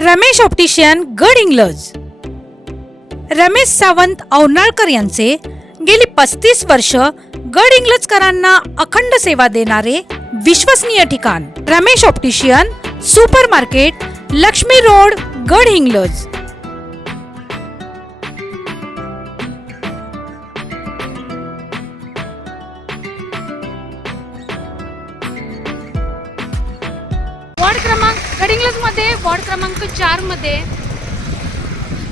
Ramesh optician Gadhinglaj. Ramesh Sawant औनाळकर यांचे गेली 35 वर्ष गडहिंग्लजकरांना अखंड सेवा देणारे विश्वसनीय ठिकाण Ramesh optician super market, Lakshmi road, Gadhinglaj. गडहिंग्लजमध्ये वॉर्ड क्रमांक 4 मध्ये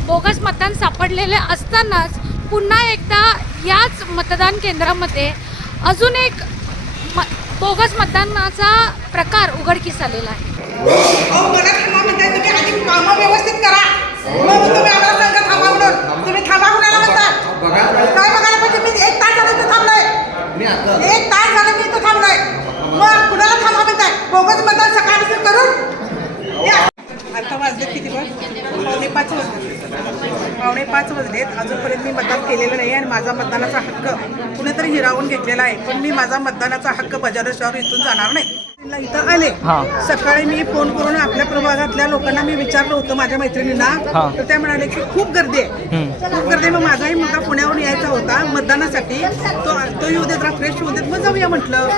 बोगस मतदान सापडलेले असतानाच पुन्हा एकदा याच मतदान केंद्रामध्ये अजून एक बोगस मतदानाचा प्रकार उघडकीस आलेला आहे। तुम्ही काम व्यवस्थित करा, मग तुम्ही आम्हाला सांगा थांबा म्हणून। तुम्ही थांबा म्हणायला म्हणता काय बघायला पाहिजे? मी 1 तास झालं इथं थांबलोय, 1 तास झालं मी इथं थांबलोय, मग कुणाला थांबा म्हणताय? बोगस मतदान सकाळपासून करून आता वाजले किती? पावणे 5 वाजलेत, अजूनपर्यंत मी मतदान केलेलं नाही आणि माझा मतदानाचा हक्क कुणीतरी हिरावून घेतलेला आहे, पण मी माझा मतदानाचा हक्क बजावल्याशिवाय इथून जाणार नाही। इथं आले सकाळी मी फोन करून आपल्या प्रभागातल्या लोकांना मी विचारलं होतं, माझ्या मैत्रिणींना, तर त्या म्हणाले की खूप गर्दी आहे, खूप गर्दी। मग माझाही मुलगा पुण्याहून यायचा होता मतदानासाठी, तो येऊ देत, फ्रेश होऊ देत, मग जाऊया म्हटलं।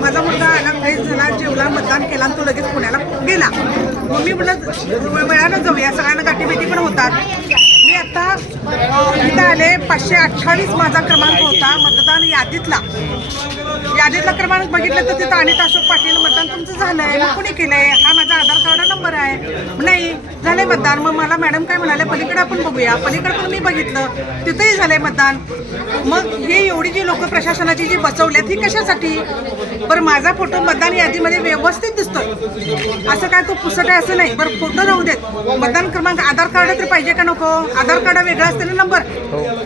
माझा मुलगा आला, फ्रेश झाला, जेवला, मतदान केला आणि तो लगेच पुण्याला गेला। मग मी म्हटलं वेळानं जाऊया, सगळ्यांना गाठीभेटी पण होतात। मी आता इथं आले, 528 माझा क्रमांक होता मतदान यादीतला क्रमांक बघितलं तर तिथं अनिता अशोक पाटील मतदान तुमचं झालंय, मग कोणी केलंय? हा माझा आधार कार्ड नंबर आहे, नाही झालंय मतदान। मग मला मॅडम काय म्हणाले, पलीकडे आपण बघूया, पलीकडे पण मी बघितलं, तिथंही झालंय मतदान। मग हे एवढी जी लोक प्रशासनाची जी बसवल्यात ही कशासाठी? बरं माझा फोटो मतदान यादीमध्ये व्यवस्थित दिसतोय, असं काय तो पुसट आहे असं नाही। बरं फोटो राहू देत, मतदान क्रमांक आधार कार्ड तर पाहिजे का नको? आधार कार्ड वेगळा असते ना नंबर,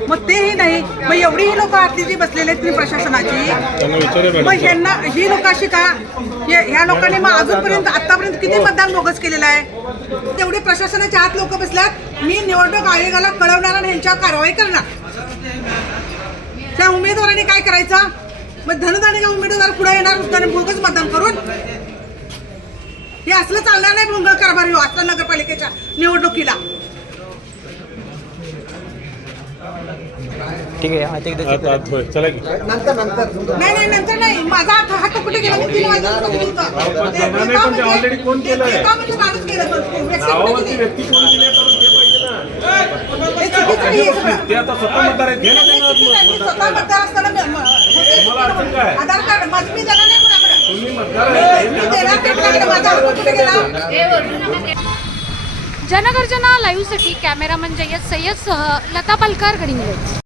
मग तेही नाही। मग एवढी ही लोक आतली जी बसलेली आहेत प्रशासनाची, मग ह्यांना ही लोक अशी का? ह्या लोकांनी मग अजूनपर्यंत आतापर्यंत किती मतदान बोगस केलेलं आहे? तेवढे प्रशासनाच्या आत लोक बसल्यात, मी निवडणूक आयोगाला कळवणार आणि ह्यांच्यावर कारवाई करणार। त्या उमेदवारांनी काय करायचं? मग धनदाणी का उमेदवार पुढे येणार बोगस मतदान करून? हे असलं चालणार नाही भोंगळ कारभार असला नगरपालिकेच्या निवडणुकीला। ठीक आहे, चला की नाही नंतर नाही, माझा हात कुठे गेला? मी 3 वाजता ऑलरेडी फोन केलाय, माणूस केलं नावावरती व्यक्ती कोण दिली तर ते पाहिजे ना। ते आता स्वतः मतदार आहेत, घे ना त्यांना स्वतः मतदार असताना तुम्हाला अडचण काय? आधार कार्ड माझं मी देणार नाही कोणाकडे, तुम्ही मतदार आहे, मी देणार नाही कोणाकडे, माझा हात कुठे गेला? जनगर्जना लाईव्हसाठी कॅमेरामन जय्यद सय्यदसह लता पालकर, गडहिंग्लज।